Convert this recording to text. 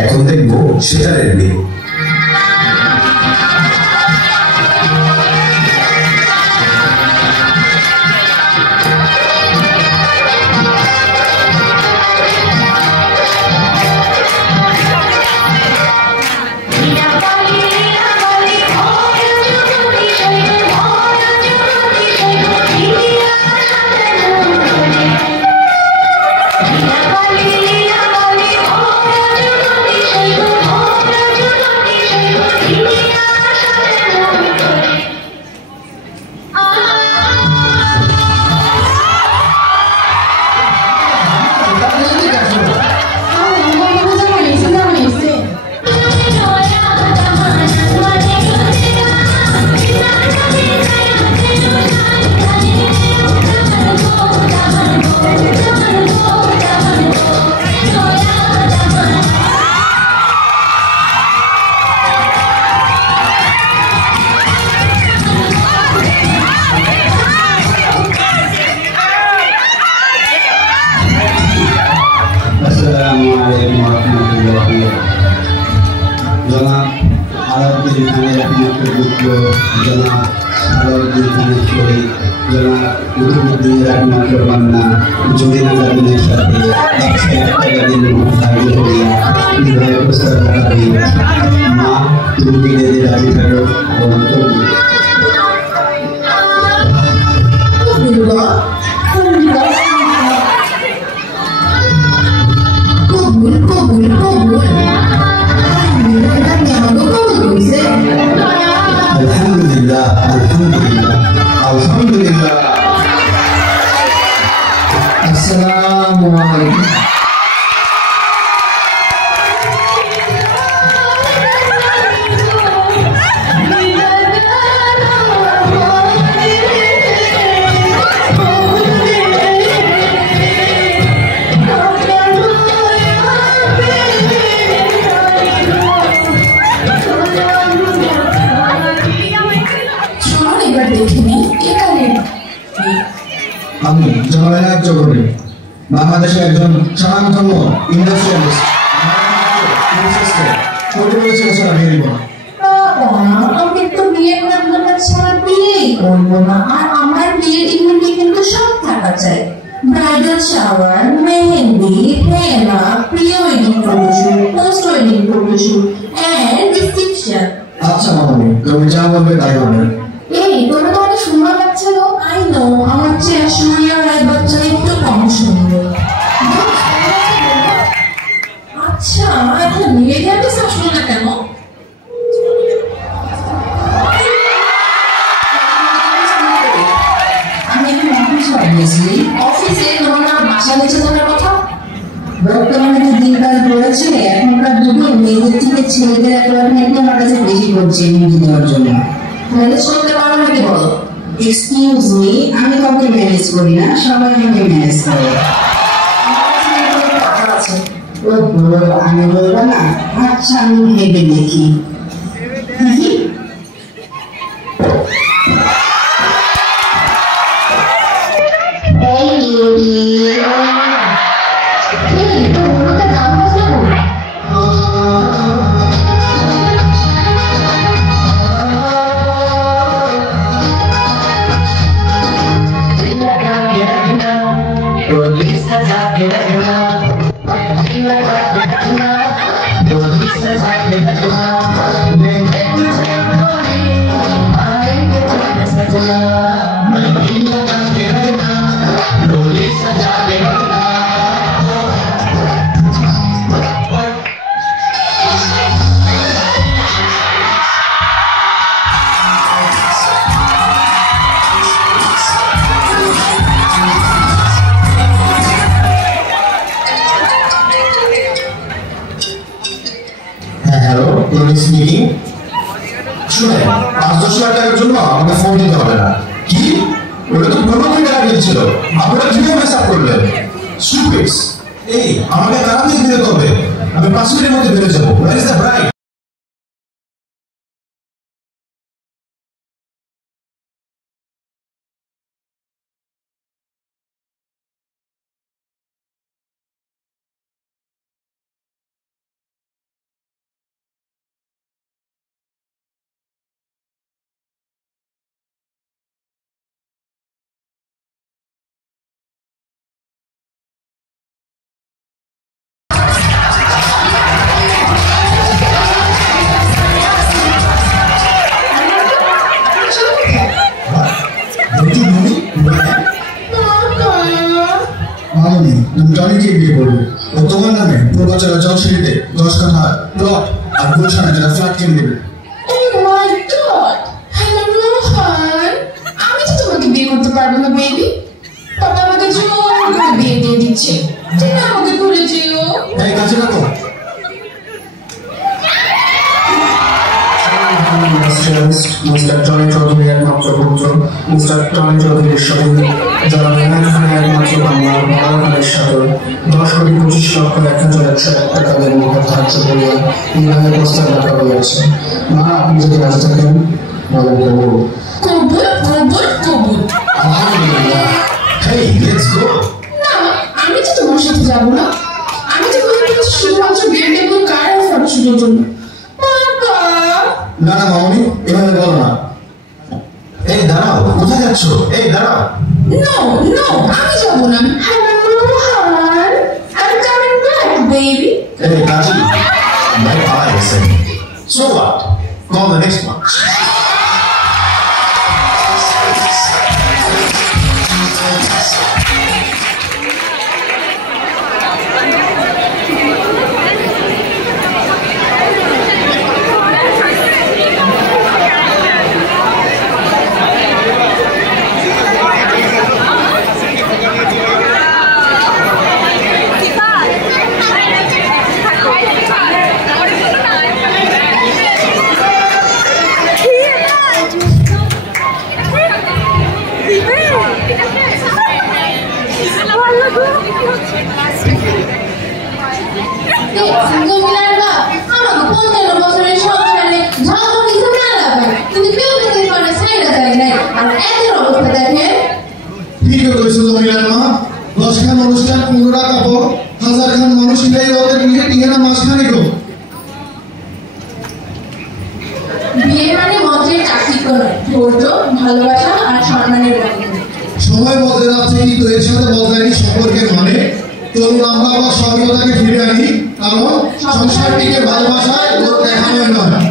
এখন দেখবো সেটারের বিয়ে। Assalamualaikum warahmatullahi wabarakatuh. Jemaah Alauddin Khaner Rahmatullah, jemaah Alauddin Khaner Shori, jemaah Utubuddin Rahmatullah, Jodina Gadinir Sathi, Akshay Gadinir Muhtaji Horia, Nibhai Pusar Kari, Ma Tumi Dede Raji Tharo, Alhamdulillah, Alhamdulillah, Alhamdulillah. Assalamualaikum. আমি জওয়াহরলাল চৌধুরী, বাংলাদেশের একজন স্বনামধন্য industrialist. আমি তো বিয়ের নামটা ছাড়া বিয়েই করবো না, আর আমার বিয়ের ইভেন্টে কিন্তু সব থাকা চাই। Bridal shower, mehendi, henna, pre wedding photoshoot, post wedding photoshoot and reception. আচ্ছা মামনি, তুমি যা বলবে তাই হবে। এই তোমরা তো অনেক সুন্দর লাগছিল। আই নো আমার চেয়ে সুরিয়া রায় বাচ্চা একটু কম সুন্দর। আচ্ছা এখন বিয়ে যাবে আসলো না কেন? আমি এখন অফিসে তোমরা বাসা নিচে তোমার কথা। বর্তমানে যে দিনকাল পড়েছে, এখনকার যুগে মেয়েদের থেকে ছেলেদের একেবারে আমার কাছে বেশি করছে মেয়ে দেওয়ার জন্য। ম্যানেজ করতে পারো নাকি বলো? এক্সকিউজ মি, আমি কাউকে ম্যানেজ করি না, সবাই আমাকে ম্যানেজ করে। আমি বলবো না? আচ্ছা আমি ভেবে দেখি। Hello, police meeting. শুনে 5-10 লাখ টাকার জন্য আমাকে ফোন দিতে হবে না। কি? ওটা তো 15 কোটি টাকা দিয়েছিল, আপনারা কিভাবে হিসাব করলেন? সুপিস। এই আমাকে তাড়াতাড়ি দিতে হবে, আমি 5 মিনিটের মধ্যে বেরো যাবো। Where is the bride? মামনি তুমি টনিকে বিয়ে করবে ও তোমার নামে পূর্বাচলের জলসিঁড়িতে 10 কাঠা প্লট আর গুলশানে যেটা ফ্ল্যাট কিনে দেবে। Oh my God! Hello Rohan, আমি তো তোমাকে বিয়ে করতে পারবো না বেবি। পাপা আমাকে জোর করে বিয়ে দিয়ে দিচ্ছে। তুমি আমাকে ভুলে যেও। এই কাছে রাখো। মিস্টার টনি চৌধুরীর একমাত্র পুত্র মিস্টার টনি চৌধুরীর সঙ্গে যারা মেহনত খানের একমাত্র বাংলার বাংলাদেশের সাথে 10,25,01,101 টাকা দেন মুখে ধার্য করিয়া নিলামের প্রস্তাব রাখা হয়েছে। মা আপনি যদি রাজি থাকেন বলেন কবুল। কবুল কবুল কবুল। আলহামদুলিল্লাহ। হেই লেটস গো। না, আমি তো তোমার সাথে যাবো না। আমি তো বলবো শুধুমাত্র বিয়ের কার অফার ছিল জন্য। পাপা না না মামনি এভাবে বলো না। এই দাঁড়াও, কোথায় যাচ্ছ? এই দাঁড়াও। No, no, আমি যাবো না। Hello Rohan, I'm coming back, baby. এই কাজী ভাই পালা গেছে। So what? Call the next one. ঠিক কইছো মহিলার মা। 10 খান অনুষ্ঠান 15 টাকা পর 1000 খান মানুষ মিলাই ওদের নিয়ে টিঙেনা মাঝখানে গো। বিয়ে মানে মন্ত্রের চাকরি নয়, ধৈর্য, ভালোবাসা আর সম্মানের বন্ধন। সময় বদলে যাচ্ছে কিন্তু এর সাথে বদলায়নি সম্পর্কের মানে। চলুন আমরা আবার স্বাধীনতাকে ফিরে আনি, কারণ সংসারটিকে ভালোবাসায় লোক দেখানো নয়।